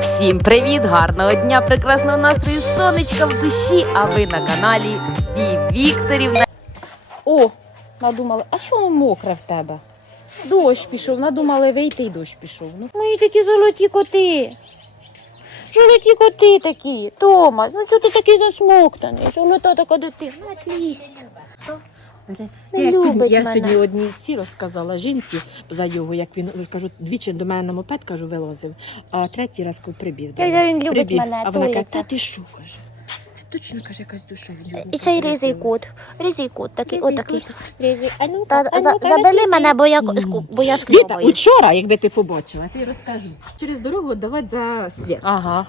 Всім привіт! Гарного дня, прекрасного настрою, сонечка в душі, а ви на каналі Ві Вікторівна. О, надумали, а що мокре в тебе? Дощ пішов, надумали вийти і дощ пішов. Ну, мої такі золоті коти. Золоті коти такі. Томас, ну чого ти такий засмоктаний? Золота така дитина. Наклість. Не я любить я мене. сьогодні одній ці розказала жінці за його, як він кажу, двічі до мене на мопед кажу, вилазив, а третій раз коли прибіг. Я- він любить прибіг, мене, А вона каже, та ти що каже? Це точно каже якась душа. І цей прилетілась. кот. Ризий кот, такий Ризий отакий. кот. Ризий. А ну, Та а за, ну-ка, забери мене, бо я, ску- бо я Віта, шкльовую. учора, якби ти побачила, тобі розкажу. Через дорогу давати за світ. Ага.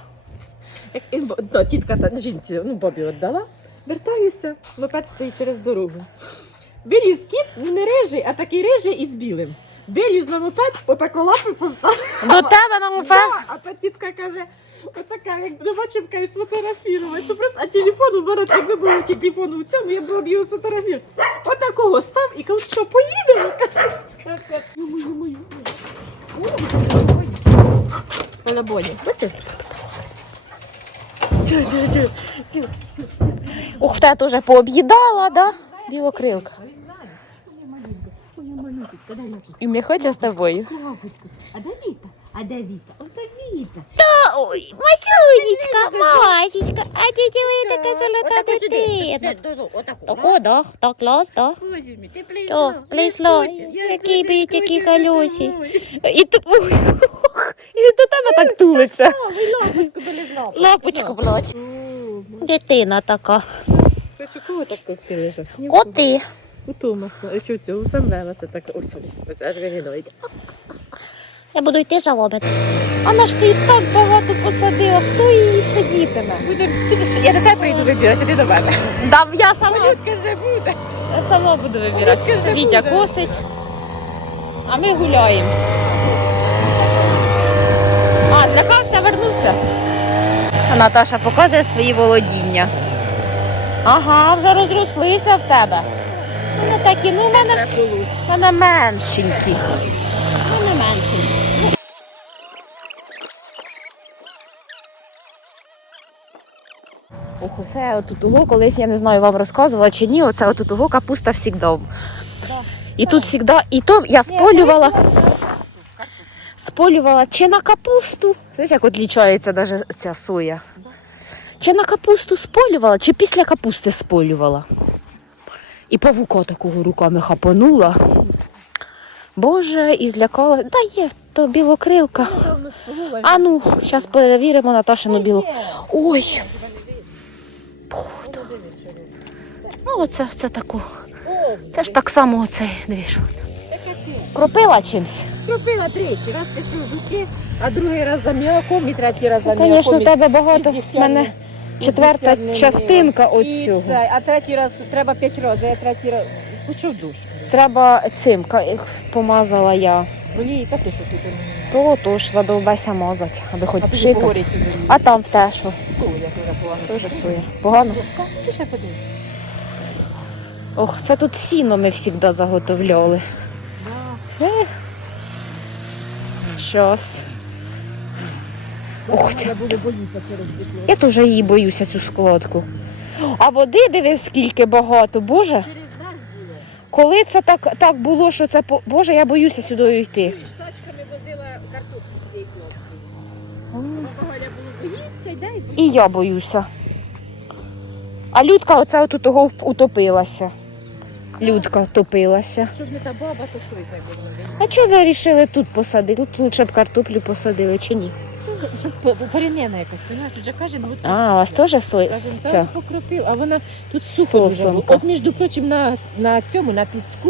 Як він бо- то, тітка та жінці, ну Бобі віддала. Вертаюся, мопед стоїть через дорогу. Виліз кіт, ну не рижий, а такий рижий із білим. Виліз на мопед, отако лапи поставив. До тебе на мопед? Да, а та тітка каже, оце каже, як не бачив, каже, сфотографірувати. То просто, а телефон у мене так не було телефону у цьому, я б його сфотографірував. Отакого став і каже, що поїдемо? Мою. Вона боня. Бачиш? Ух, те теж пооб'їдала, да? Білокрилка. Моя малюсечка, дай лапочку. І не хоче з тобою. Лапочку. А де Віта? А де Віта? Ото Віта. Ой, Масюнечка, Масечка, а тітя ви така золота дитина. Тако, да? Так, клас, да? Боже мій, ти О, плейсло. плейсло. Який бій, який колюсі. І ту... І до тебе так тулиться. Лапочку долізла. Лапочку, блядь. Дитина така. Так? Коти. У Томаса, а що це? У Самвела це так ось. Ось аж виглядають. Я буду йти за вами. А на ж ти і так багато посадила, хто її сидітиме? Буде, ти ж- я до тебе прийду вибирати, а ти до мене. Да, я сама, Малютка вже буде. я сама буду вибирати. Вже Вітя буде. косить, а ми гуляємо. А, злякався, вернувся. А Наташа показує свої володіння. Ага, вже розрослися в тебе. Не такі, ну, в мене, в мене меншенькі. В мене меншенькі. Ох, оце отут того, колись я не знаю, вам розказувала чи ні, оце отут того капуста завжди. І тут завжди, і то я сполювала, сполювала чи на капусту. Знаєш, як відлічається навіть ця соя. Чи на капусту сполювала, чи після капусти сполювала. І павука такого руками хапанула. Боже, і злякала. Да є, то білокрилка. А ну, зараз перевіримо Наташину білу. Ой. Боже. Ну, оце, це таку. Це ж так само оце, дивіш. Кропила чимсь. Кропила тричі, раз пішов жуки, а другий раз за м'яком і третій раз за м'яком. Звісно, тебе багато. Мене четверта частинка. І цього. цей, А третій раз треба п'ять разів, я третій раз. Почав душ. Треба цим ка- помазала я. Мені та ти що ти там? То тож задовбайся мазати, аби хоч А ти А там в те, що Соя дуже погано. теж соя. Погано. Ти ще подивись. Ох, це тут сіно ми завжди заготовляли. Е. Щас. Ох, це. Я теж її боюся, цю складку. А води диви, скільки багато, Боже. Коли це так, так було, що це Боже, я боюся сюди йти. І я боюся. А Людка оце от у того утопилася. Людка втопилася. А чого ви вирішили тут посадити? Тут лучше б картоплю посадили чи ні? Щоб якась, понімаєш, тут же каже, ну от А, у вас теж сой... Кажем, та ця? покропив, а вона тут сухо дуже. Сосонка. От, між прочим, на, на цьому, на піску,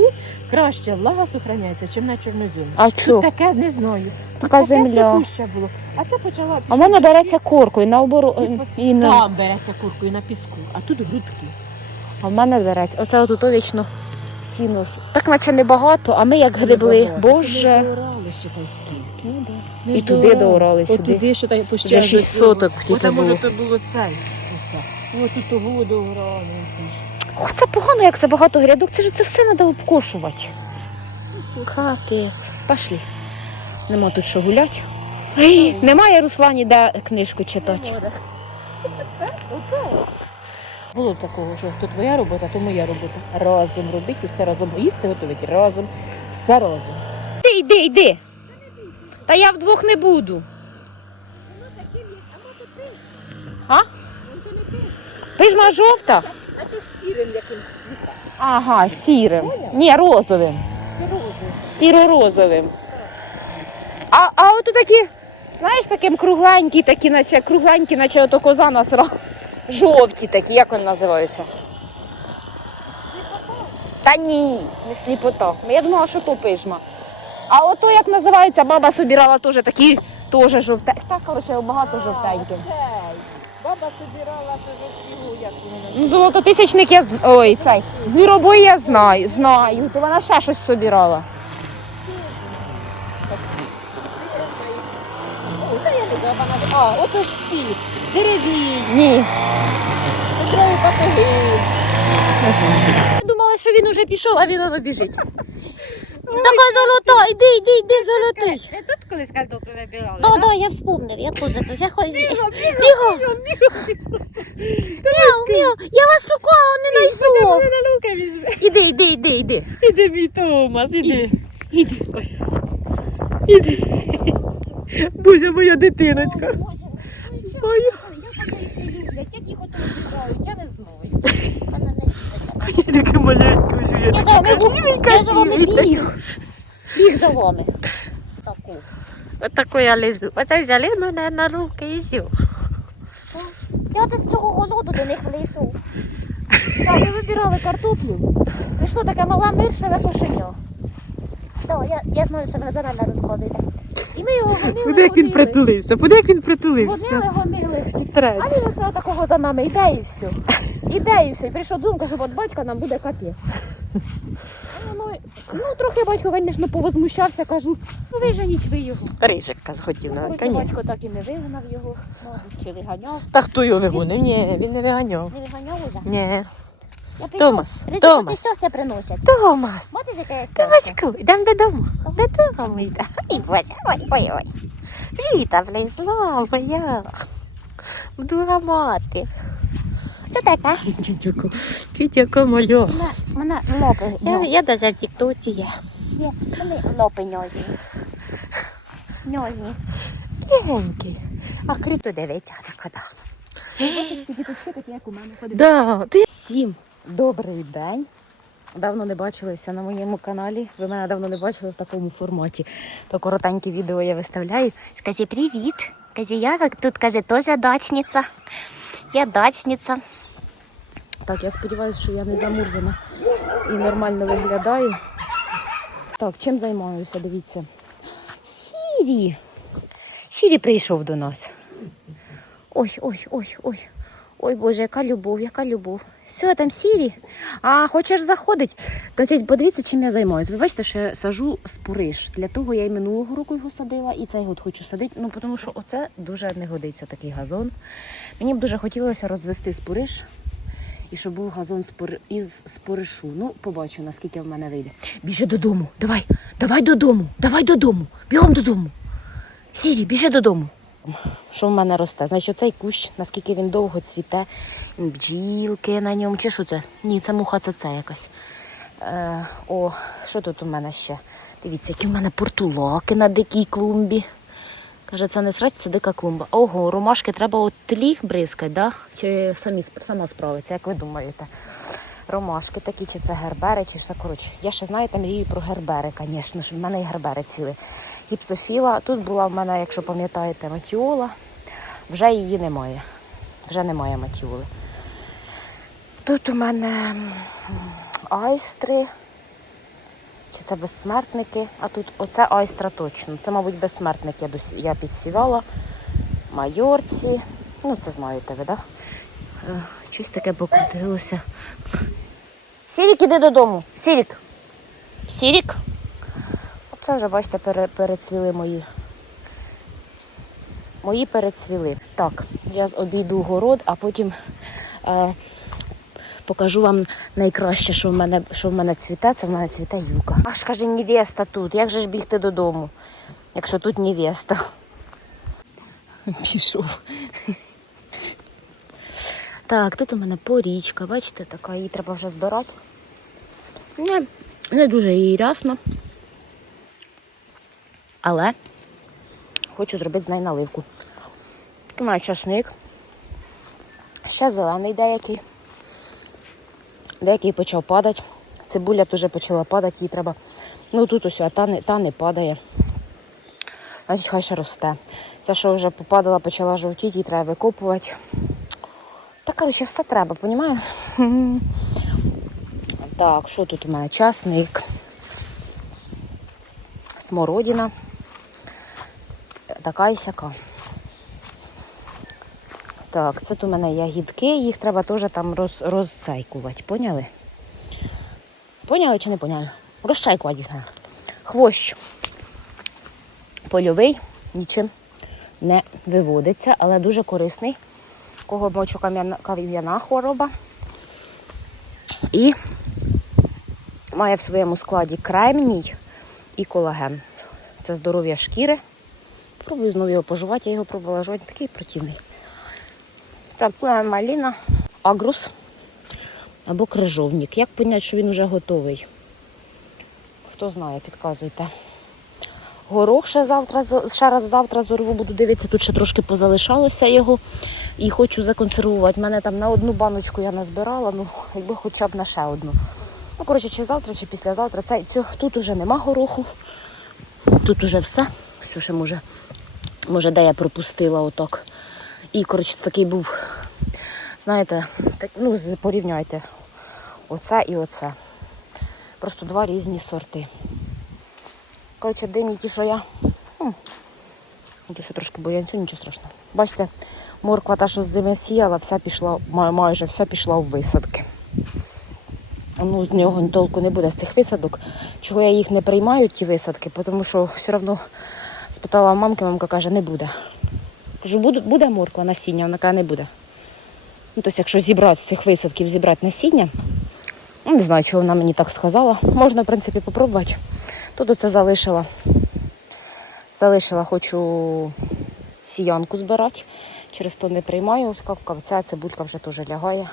краще влага сохраняється, ніж на чорноземі. А Тут таке не знаю. Тут Така таке земля. сухуще було. А це почала. А в мене береться коркою наоборот. І на... Там береться куркою на піску, а тут грудки. А в мене береться. Оце отут вічно сіно. Так наче небагато, а ми як грибли. Боже. Ми доорали ще та скільки. Ну, да. І туди доорали, От сюди. туди, що там почти Вже до шість соток тільки Ота, може, було. то було цей. Усе. І тут того доорали. Це ж. Ох, це погано, як це багато грядок. Це ж це все треба обкошувати. Капець. Пошли. Нема тут що гуляти. Ей, Немає Руслані, де книжку читати. Було такого, що то твоя робота, то моя робота. Разом робити все разом. Їсти готувати разом, все разом. Ти йди, йди. Та я вдвох не буду. А? Пижма жовта? А чи з сірим якимсь цвітом? Ага, сірим. Ні, розовим. Сіро-розовим. А, а от такі, знаєш, таким кругленькі, такі, наче кругленькі, наче ото коза насра. Жовті такі, як вони називаються? Та ні, не сліпота. Ну, Я думала, що то пижма. А ото як називається, баба собирала теж такі, теж жовте. Так, коротше, багато жовтеньких. Баба собирала це фігу, як воно. Ну, золототисячник я з- ой, цей. Звіробой я знаю, знаю. То вона ще щось собирала. О, та я не знаю, вона. А, ото ж ці. Дереві, Ні. Петрові патоги. Думала, що він уже пішов, а він воно біжить. Така золота, іди, іди, іди, золотий. Ти тут колись картоплю вибирали? Ну, да, я вспомнив, я теж тут. Я хоч... Бігом, Мяу, мяу, я вас шукала, не знайшов. Мене на руки візьме. Іди, іди, іди, іди. Іди, мій Томас, іди. Іди. Ой. Іди. Боже, моя дитиночка. Ой. Як вони їх не люблять, як їх ото обіжають, я не знаю. Я таке маленьке вже, я такий красивий, я за вами красивий. біг. Біг за вами. Таку. Отако я лизу. Оце взяли мене на руки і все. Я десь з цього голоду до них влізу. Так, ми вибирали картоплю. Прийшло таке мале миршеве кошеня. Так, я, я знаю, що ви за мене розказуєте. І ми його гонили, Куди як він гонили. притулився? Куди як він притулився? Гонили, гонили. А він оце такого за нами йде і все. Іде і все. І прийшов думка, що от батька нам буде капець. Ну, ну, трохи батько, звісно, повозмущався, кажу, ну виженіть ви його. Рижика схотів на Коротше, батько так і не вигнав його, мабуть, чи виганяв. Та хто його вигонив? Ні, він не виганяв. Не виганяв уже? Ні. Я. Томас, Ризику Томас. сестя приносять. Томас. Бачиш, яка я Томаську, йдемо додому. Додому йде. Ой, Боже, ой, ой, ой. Літа влізла моя. Буду мати. Що таке? Тітяко, тітяко моя. Мене, мене лопи. Я, я навіть в тіктоці є. Мене лопи ньозі. Ньозі. Легенький. А крито дивиться, так да. Да, ти Всім добрий день. Давно не бачилися на моєму каналі. Ви мене давно не бачили в такому форматі. То коротеньке відео я виставляю. Скажи привіт. Каже, я тут каже, теж дачниця. Я дачниця. Так, я сподіваюся, що я не замурзана і нормально виглядаю. Так, чим займаюся, дивіться. Сірі. Сірі прийшов до нас. Ой, ой, ой, ой. Ой, Боже, яка любов, яка любов. Все, там сірі. А хочеш заходить? Значить, подивіться, чим я займаюся. Ви бачите, що я сажу спориш. Для того я і минулого року його садила, і цей год хочу садити. Ну, тому що оце дуже не годиться такий газон. Мені б дуже хотілося розвести спориш. І щоб був газон із споришу. Ну, побачу, наскільки в мене вийде. Біжи додому. Давай, давай додому, давай додому. Бігом додому. Сірі, біжи додому що в мене росте. Значить, оцей кущ, наскільки він довго цвіте, бджілки на ньому. Чи що це? Ні, це муха це це якась. Е, о, що тут у мене ще? Дивіться, які в мене портулаки на дикій клумбі. Каже, це не срать, це дика клумба. Ого, ромашки треба от тлі бризкати, да? чи самі, сама справиться, як ви думаєте? Ромашки такі, чи це гербери, чи все коротше. Я ще знаєте, мрію про гербери, звісно, щоб в мене і гербери ціли. Гіпсофіла. Тут була в мене, якщо пам'ятаєте, матіола. Вже її немає. Вже немає матіоли. Тут у мене айстри. Чи це безсмертники? А тут оце айстра точно. Це, мабуть, безсмертник я, дос- я підсівала. Майорці. Ну, це знаєте ви, так? Да? Е, Щось таке покрутилося. Сірік, іди додому. Сірік. Сірік. Оце вже, бачите, пере, перецвіли мої. Мої перецвіли. Так, я обійду город, а потім е, покажу вам найкраще, що в мене, що в мене цвіте. Це в мене цвіте юка. Аж каже, невеста тут. Як же ж бігти додому, якщо тут невеста? Пішов. Так, тут у мене порічка, бачите, така, її треба вже збирати. Не, не дуже її рясно. Але хочу зробити з неї наливку. Тут у мене часник. Ще зелений деякий. Деякий почав падати. Цибуля теж почала падати, їй треба. Ну тут ось, а та не, та не падає. Значить, хай ще росте. Ця, що вже попадала, почала жовтіти, її треба викопувати. Та, коротше, все треба, понімаєш? Так, що тут у мене? Часник, смородина, така і сяка. Так, це тут у мене ягідки, їх треба теж там роз, розсейкувати, поняли? Поняли чи не поняли? Розчайкувати їх. Хвощ польовий, нічим не виводиться, але дуже корисний. Кого кав'яна хвороба. І має в своєму складі кремній і колаген. Це здоров'я шкіри. Пробую знову його пожувати, я його пробувала жодні такий противний. Так, е, маліна, агрус або крижовник. Як поняти, що він вже готовий? Хто знає, підказуйте. Горох ще завтра ще раз завтра зорву буду дивитися, тут ще трошки позалишалося його. І хочу законсервувати. Мене там на одну баночку я назбирала, ну якби хоча б на ще одну. Ну, коротше, чи завтра, чи післязавтра. Це, цю, тут уже нема гороху. Тут уже все. Все ще може, може, де я пропустила отак. І, коротше, такий був, знаєте, так, ну, порівняйте оце і оце. Просто два різні сорти. Коротше, дині ті, що я. Тут трошки бурянцю, нічого страшного. Бачите, морква та, що з зими сіяла, вся пішла, май- майже вся пішла в висадки. Ну, з нього толку не буде з цих висадок. Чого я їх не приймаю, ті висадки, тому що все одно спитала мамки, мамка каже, не буде. Кажу, буде, морква насіння, вона каже, не буде. Ну, тобто, якщо зібрати з цих висадків, зібрати насіння, ну, не знаю, чого вона мені так сказала. Можна, в принципі, попробувати. Тут оце залишила. Залишила, хочу сіянку збирати. Через то не приймаю. Ця цибулька вже теж лягає.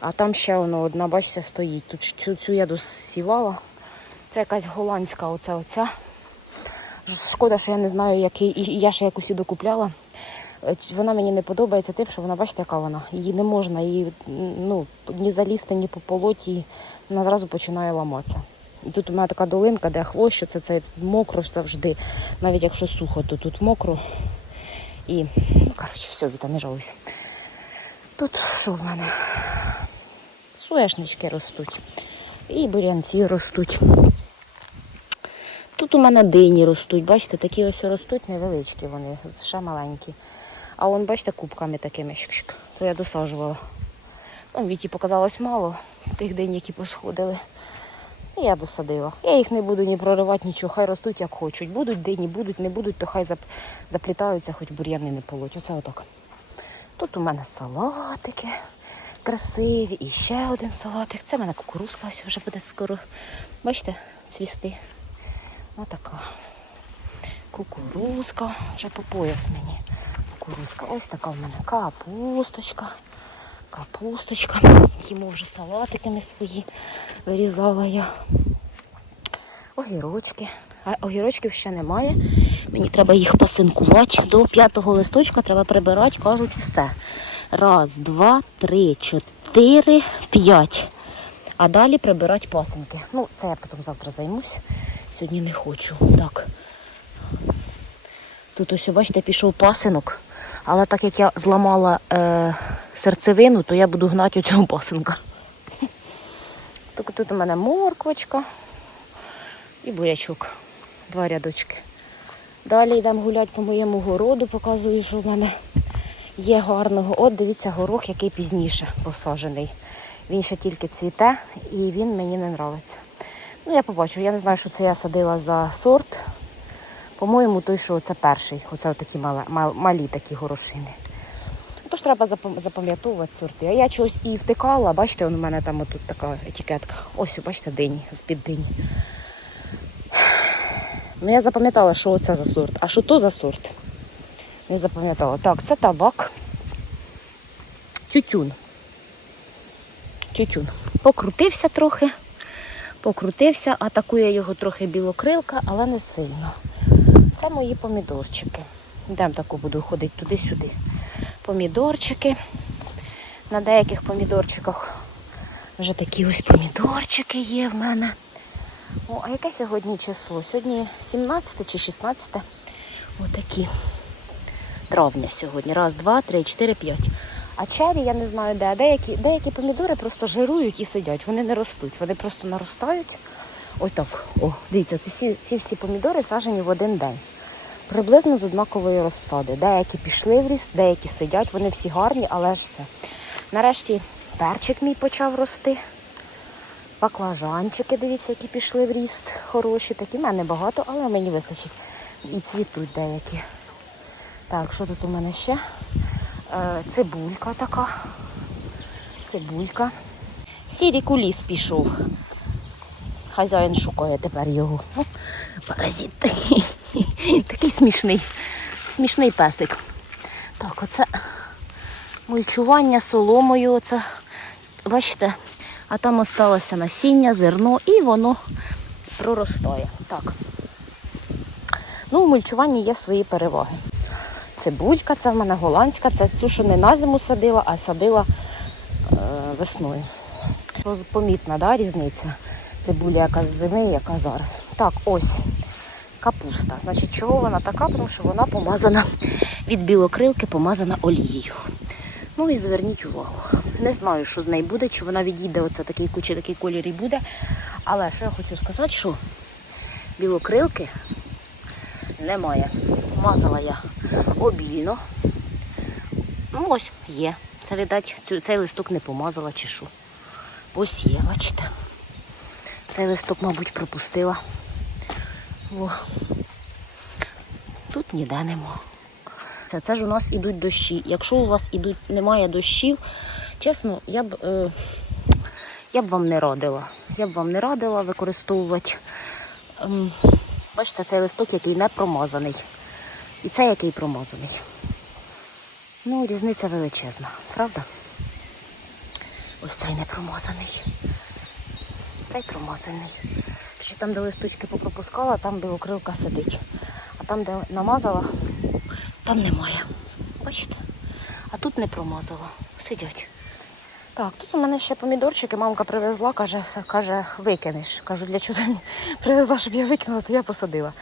А там ще воно одна, бачите, стоїть. Тут цю, цю я досівала. Це якась голландська оця оця. Шкода, що я не знаю, який. Я ще якусь і докупляла. Е, Вона мені не подобається тим, що вона, бачите, яка вона. Її не можна, її ну, ні залізти, ні по полоті. Вона зразу починає ламатися. І тут у мене така долинка, де хвощ, це, це мокро завжди. Навіть якщо сухо, то тут мокро. І, ну, коротше, все, Віта, не жалуйся. Тут що в мене? Сояшнички ростуть. І бурянці ростуть. Тут у мене дині ростуть. Бачите, такі ось ростуть невеличкі вони, ще маленькі. А вон, бачите, кубками такими. щик-щик. То я досаджувала. Там Віті показалось мало тих динь, які посходили. І я досадила. Я їх не буду ні проривати, нічого, хай ростуть як хочуть. Будуть дині, будуть, не будуть, то хай зап- заплітаються, хоч бур'яни не полоть. Оце отак. Тут у мене салатики красиві. І ще один салатик. Це в мене кукурузка ось вже буде скоро. Бачите, цвісти. Отака. Кукурузка. Вже по пояс мені. Кукурузка. Ось така в мене капусточка. Капусточка. Їмо вже салатиками свої вирізала я. Огірочки. А огірочків ще немає. Мені треба їх пасинкувати. До п'ятого листочка треба прибирати, кажуть, все. Раз, два, три, чотири, п'ять. А далі прибирати пасинки. Ну, це я потім завтра займусь. Сьогодні не хочу. Так. Тут ось, бачите, пішов пасинок. Але так як я зламала е, серцевину, то я буду гнати у цього пасинка. Так тут у мене морквочка і бурячок. Два рядочки. Далі йдемо гуляти по моєму городу, показую, що в мене є гарного. От дивіться, горох, який пізніше посаджений. Він ще тільки цвіте і він мені не подобається. Ну, я побачу, я не знаю, що це я садила за сорт. По-моєму, той, що це перший. Оце такі малі такі горошини. Тож треба запам'ятовувати сорти. А я чогось і втикала, бачите, у мене там отут така етикетка. Ось, бачите, дині, з-під дині. Ну, я запам'ятала, що це за сорт. А що то за сорт? Не запам'ятала. Так, це табак. Тютюн. Тютюн. Покрутився трохи. Покрутився, атакує його трохи білокрилка, але не сильно. Це мої помідорчики. Йдемо таку буду ходити туди-сюди. Помідорчики. На деяких помідорчиках вже такі ось помідорчики є в мене. О, а яке сьогодні число? Сьогодні 17 чи 16? Отакі. Травня сьогодні. Раз, два, три, чотири, п'ять. А чері я не знаю де. Деякі, деякі помідори просто жирують і сидять. Вони не ростуть. Вони просто наростають. Ось так. О, дивіться, ці, ці всі помідори сажені в один день. Приблизно з однакової розсади. Деякі пішли в ріст, деякі сидять, вони всі гарні, але ж це. Нарешті перчик мій почав рости. Баклажанчики, дивіться, які пішли в ріст. Хороші. Такі в мене багато, але мені вистачить. І цвітуть деякі. Так, що тут у мене ще? Е, цибулька така. Цибулька. Сірий куліс пішов. Хазяїн шукає тепер його. О, паразит такий. Такий смішний. Смішний песик. Так, оце мульчування соломою. Оце, бачите, а там осталося насіння, зерно і воно проростає. Так. Ну, у мульчуванні є свої переваги. Цибулька, це в мене голландська, це цю, що не на зиму садила, а садила е, весною. Помітна да, різниця. Цибуля, яка з зими, яка зараз. Так, ось капуста. Значить, чого вона така? Тому що вона помазана від білокрилки, помазана олією. Ну і зверніть увагу. Не знаю, що з нею буде, чи вона відійде, оце такий кучі, такий колір і буде. Але що я хочу сказати, що білокрилки немає. Мазала я обільно. Ну, ось є. Це, видать, цей листок не помазала чи що. Ось є, бачите. Цей листок, мабуть, пропустила. О. Тут ніде нема. Це, це ж у нас ідуть дощі. Якщо у вас ідуть, немає дощів, чесно, я б, е, я б вам не радила. Я б вам не радила використовувати. Ем, бачите, цей листок, який не промазаний. І цей, який промазаний. Ну, різниця величезна, правда? Ось цей не промазаний. Цей промазаний. Чи там, де листочки попропускала, там білокрилка сидить. А там, де намазала, там немає. Бачите? А тут не промазала. Сидять. Так, тут у мене ще помідорчики, мамка привезла, каже, каже, викинеш. Кажу, для чого ти привезла, щоб я викинула, то я посадила.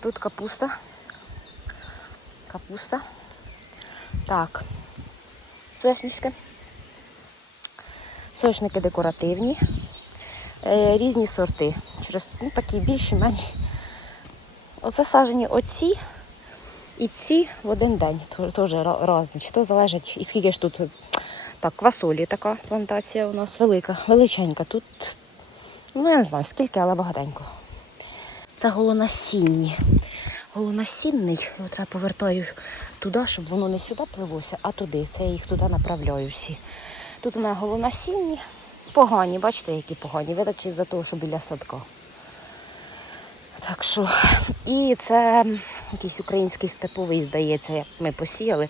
Тут капуста. Капуста. Так. Соснички. Соняшники декоративні. Е, різні сорти. Через ну, такі більші, менші. Оце сажені оці і ці в один день. Теж різні. То залежить, і скільки ж тут. Так, квасолі така плантація у нас велика, величенька. Тут, ну я не знаю скільки, але багатенько. Це голонасінні. Голонасінний, його треба повертаю туди, щоб воно не сюди пливося, а туди. Це я їх туди направляю всі. Тут у мене голонасінні, погані, бачите, які погані. Видачі за того, що біля садка. Так що, і це якийсь український степовий, здається, як ми посіяли.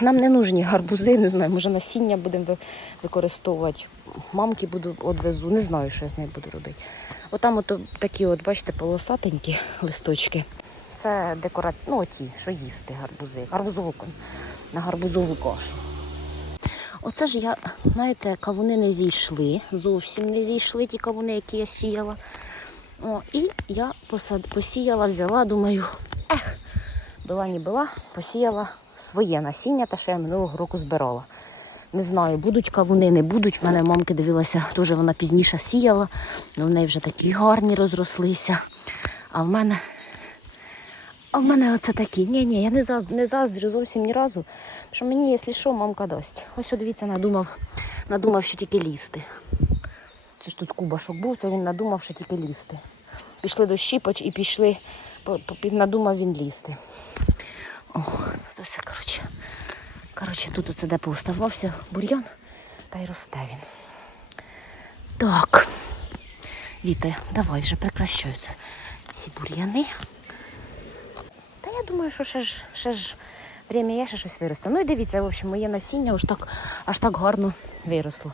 Нам не нужні гарбузи, не знаю, може насіння будемо використовувати. Мамки буду одвезу, не знаю, що я з нею буду робити. Отам от такі, от, бачите, полосатенькі листочки. Це декора... ну, ті, що їсти гарбузи, гарбузову на гарбузову кашу. Оце ж я, знаєте, кавуни не зійшли, зовсім не зійшли ті кавуни, які я сіяла. О, і я посад... посіяла, взяла, думаю, ех, була не була, посіяла своє насіння, те, що я минулого року збирала. Не знаю, будуть кавуни, не будуть. В мене мамки дивилася, теж вона пізніше сіяла, але в неї вже такі гарні розрослися. А в мене. А в мене оце такі. Ні, ні, я не, заз... не заздрю зовсім ні разу. Що мені, якщо що, мамка дасть. Ось дивіться, надумав, надумав, що тільки лізти. Це ж тут кубашок був, це він надумав, що тільки лізти. Пішли до щіпоч і пішли, надумав він лізти. О, тут все, коротше. Коротше, тут оце де повставався бур'ян, та й росте він. Так. Віта, давай вже прекращаються ці бур'яни. Думаю, що ще ж, ще ж время є, ще щось виросте. Ну і дивіться, в общем, моє насіння аж так, аж так гарно виросло.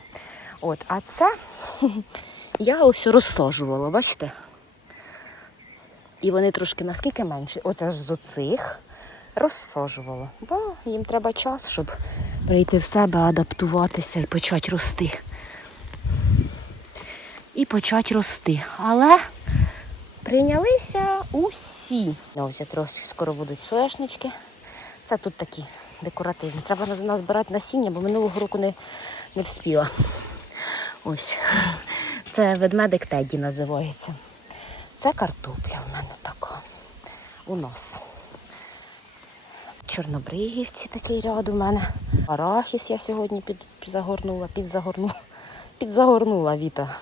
От, а це я ось розсаджувала, бачите? І вони трошки наскільки менші. Оце ж з оцих розсаджувала. Бо їм треба час, щоб прийти в себе, адаптуватися і почати рости. І почати рости. Але прийнялися усі. Ось трошки скоро будуть соняшнички. Це тут такі декоративні. Треба наз- назбирати насіння, бо минулого року не, не вспіла. Ось. Це ведмедик Теді називається. Це картопля в мене така. У нас. Чорнобригівці такий ряд у мене. Арахіс я сьогодні під, загорнула, підзагорнула. Підзагорнула Віта.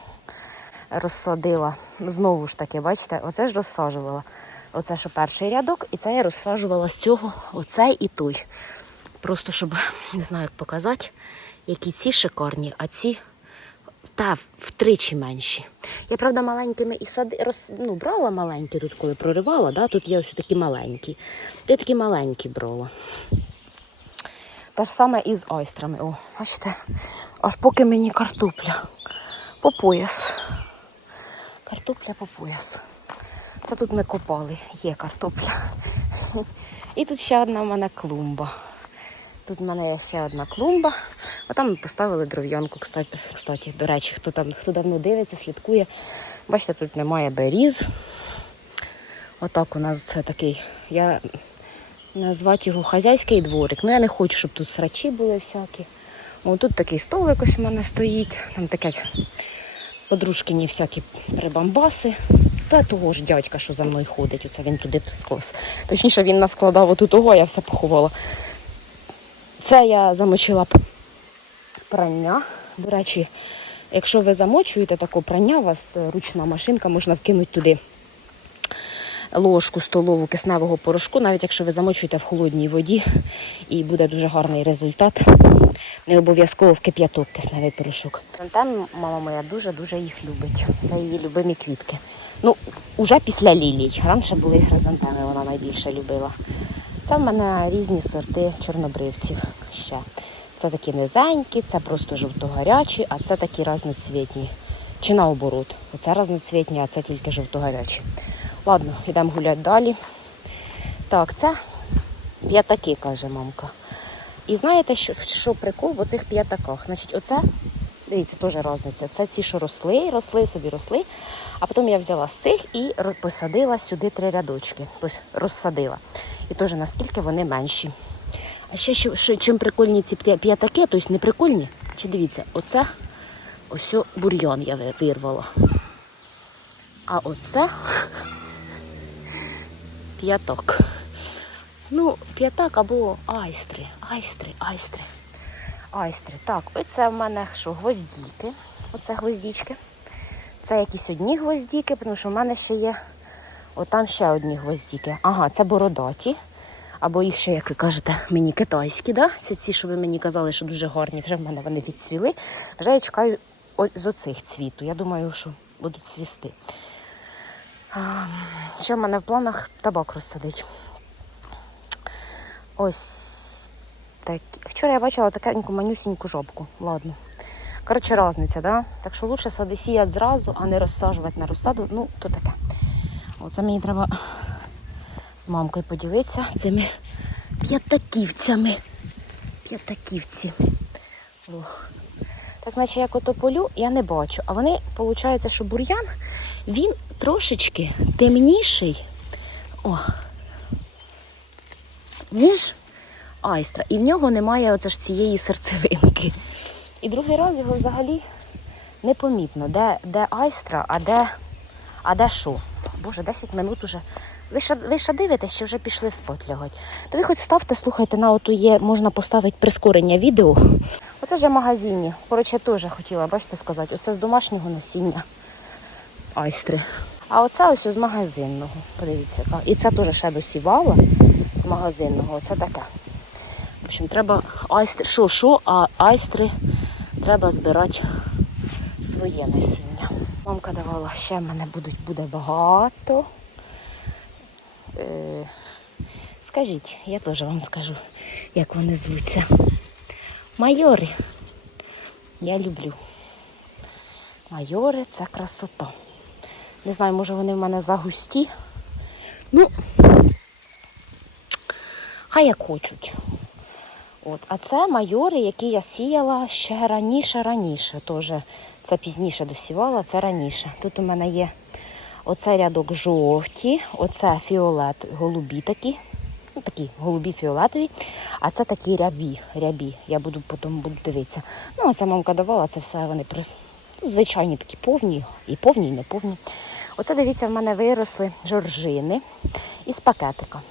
Розсадила. Знову ж таки, бачите, оце ж розсаджувала. Оце що перший рядок, і це я розсаджувала з цього оцей і той. Просто щоб не знаю, як показати, які ці шикарні, а ці та втричі менші. Я, правда, маленькими і сади роз, ну, брала маленькі тут, коли проривала, да? тут є ось такі маленькі. Я такі маленькі брала. Те ж саме і з ойстрами. О, бачите, аж поки мені картопля по пояс. Картопля по пояс. Це тут ми копали, є картопля. І тут ще одна в мене клумба. Тут в мене є ще одна клумба. А там ми поставили дров'янку, кстати, до речі, хто там хто давно дивиться, слідкує. Бачите, тут немає беріз. Отак у нас це такий. Я назвати його хазяйський дворик. Ну я не хочу, щоб тут срачі були всякі. О, тут такий столик ось у мене стоїть. Там таке подружкині всякі прибамбаси. Та того ж дядька, що за мною ходить, оце він туди склас. Точніше, він наскладав оту того, я все поховала. Це я замочила прання. До речі, якщо ви замочуєте таке прання, у вас ручна машинка, можна вкинути туди ложку столову кисневого порошку, навіть якщо ви замочуєте в холодній воді, і буде дуже гарний результат. Не обов'язково в кип'яток кисневий порошок. Хризантем мама моя дуже-дуже їх любить. Це її любимі квітки. Ну, уже після лілій. Раніше були хризантеми, вона найбільше любила. Це в мене різні сорти чорнобривців ще. Це такі низенькі, це просто жовтогарячі, а це такі разноцвітні. Чи наоборот. Оце разноцвітні, а це тільки жовтогарячі. Ладно, йдемо гуляти далі. Так, це п'ятаки, каже мамка. І знаєте, що, що прикол в оцих п'ятаках? Значить, оце, дивіться, теж різниця. Це ці, що росли, росли собі, росли. А потім я взяла з цих і посадила сюди три рядочки. Ось розсадила. І теж наскільки вони менші. А ще що, що, чим прикольні ці п'ятаки, тобто не прикольні. Чи дивіться, оце ось о бур'ян я вирвала. А оце п'яток. Ну, п'ятак або айстри, айстри, айстри. Айстри. Так, оце в мене що, гвоздіки. Оце гвоздічки. Це якісь одні гвоздіки, тому що в мене ще є. Отам ще одні гвоздіки. Ага, це бородаті. Або їх ще, як ви кажете, мені китайські, да? Це ці, що ви мені казали, що дуже гарні. Вже в мене вони відцвіли. Вже я чекаю з оцих цвіту. Я думаю, що будуть цвісти. Ще в мене в планах табак розсадити. Ось так. Вчора я бачила таку манюсіньку жопку. Ладно. Коротше, різниця, да? Так що лучше сади сіяти зразу, а не розсаджувати на розсаду. Ну, то таке. Оце мені треба з мамкою поділитися цими п'ятаківцями. П'ятаківці. Так, наче як ото полю, я не бачу. А вони, виходить, що бур'ян, він трошечки темніший. О, ніж айстра. І в нього немає оце ж цієї серцевинки. І другий раз його взагалі непомітно, де, де айстра, а де, а де що. Боже, 10 минут уже. Ви ще, ви ще дивитесь, чи вже пішли спать лягати? То ви хоч ставте, слухайте, на ото є, можна поставити прискорення відео. Оце ж в магазині. Коротше, теж хотіла, бачите, сказати, оце з домашнього насіння айстри. А оце ось з магазинного. Подивіться, яка. І це теж ще досівала з магазинного. Оце таке. В общем, треба айстри. Що, що, а айстри треба збирати своє насіння. Мамка давала, ще в мене будуть, буде багато. Е, Скажіть, я теж вам скажу, як вони звуться. Майори. Я люблю. Майори це красота. Не знаю, може вони в мене загусті. Ну, хай як хочуть. От. А це майори, які я сіяла ще раніше, раніше. Теж це пізніше досівала, це раніше. Тут у мене є оцей рядок жовті, оце фіолет, голубі такі. Ну, такі голубі фіолетові, а це такі рябі. рябі. Я буду потім буду дивитися. Ну, а це мамка давала, це все вони при... звичайні такі повні, і повні, і не повні. Оце дивіться, в мене виросли жоржини із пакетика.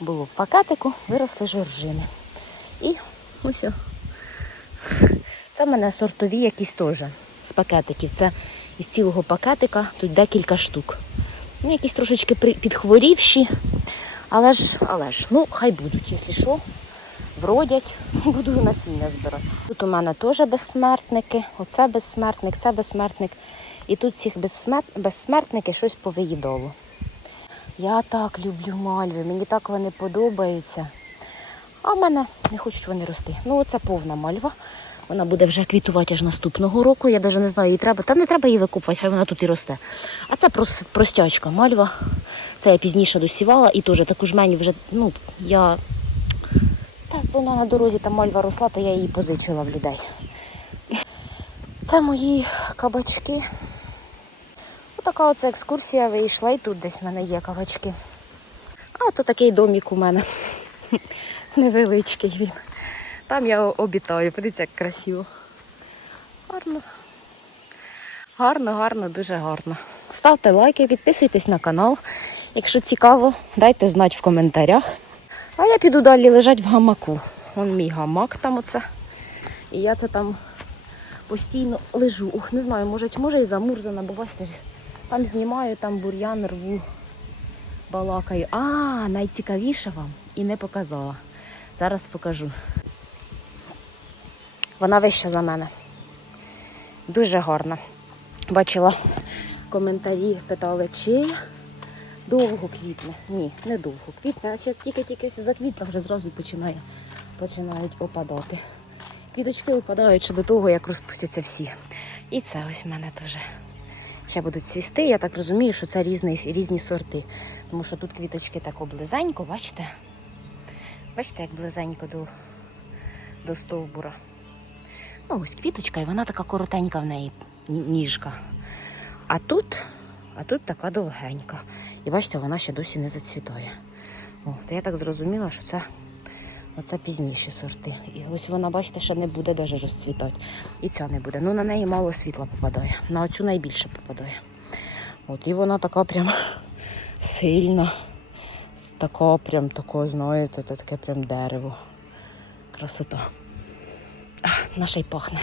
Було в пакетику, виросли жоржини. І ось. Це в мене сортові якісь теж з пакетиків. Це із цілого пакетика, тут декілька штук. Ну, якісь трошечки підхворівші, але ж, але ж, ну, хай будуть, якщо що, вродять, буду насіння збирати. Тут у мене теж безсмертники, оце безсмертник, це безсмертник. І тут безсмер... безсмертники щось повиїдало. Я так люблю мальви, мені так вони подобаються. А в мене не хочуть вони рости. Ну, оце повна мальва. Вона буде вже квітувати аж наступного року. Я навіть не знаю, її треба. Та не треба її викупувати, хай вона тут і росте. А це прос- простячка мальва. Це я пізніше досівала і теж таку жменю вже, ну, я. Так, вона на дорозі там мальва росла, то я її позичила в людей. Це мої кабачки. Отака оце екскурсія вийшла, і тут десь в мене є кабачки. А то такий домик у мене. Невеличкий він. Там я обітаю. Подивіться, як красиво. Гарно. Гарно, гарно, дуже гарно. Ставте лайки, підписуйтесь на канал. Якщо цікаво, дайте знати в коментарях. А я піду далі лежать в гамаку. Вон мій гамак там оце. І я це там постійно лежу. Ух, не знаю, може, може і замурзана, бо бачите, там знімаю, там бур'ян рву, балакаю. А, найцікавіше вам і не показала. Зараз покажу. Вона вища за мене. Дуже гарна. Бачила коментарі, питали, чи довго квітне. Ні, не довго квітне, а ще тільки-тільки заквітла, вже зразу починає, починають опадати. Квіточки опадають ще до того, як розпустяться всі. І це ось в мене теж. Ще будуть цвісти. Я так розумію, що це різні, різні сорти. Тому що тут квіточки так близенько, бачите? Бачите, як близенько до, до стовбура. Ну, ось квіточка, і вона така коротенька в неї ніжка. А тут, а тут така довгенька. І бачите, вона ще досі не зацвітає. О, то я так зрозуміла, що це оце пізніші сорти. І ось вона, бачите, ще не буде навіть розцвітати. І ця не буде. Ну на неї мало світла попадає. На оцю найбільше попадає. От, і вона така прям сильна. Така прям такою, знаєте, таке прям дерево. Красота. Наша й пахне.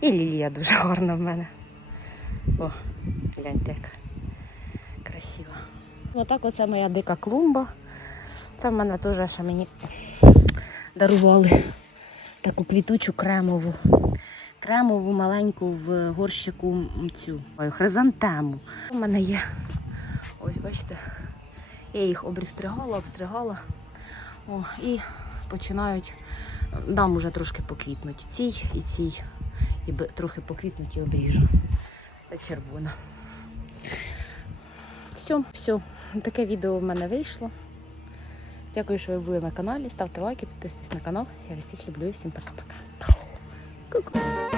І лілія дуже гарна в мене. О, гляньте, як красиво. Отак оце моя дика клумба. Це в мене теж ще мені дарували таку квітучу кремову. Кремову маленьку в горщику цю ой, хризантему. У мене є. Ось бачите. Я їх обстригала, обстригала. О, і починають. Дам уже трошки поквітнуть. Цій і цій. І трохи поквітнуть і обріжу. Це червона. Все, все. Таке відео в мене вийшло. Дякую, що ви були на каналі. Ставте лайки, підписуйтесь на канал. Я вас всіх люблю і всім пока-пока. Ку-ку.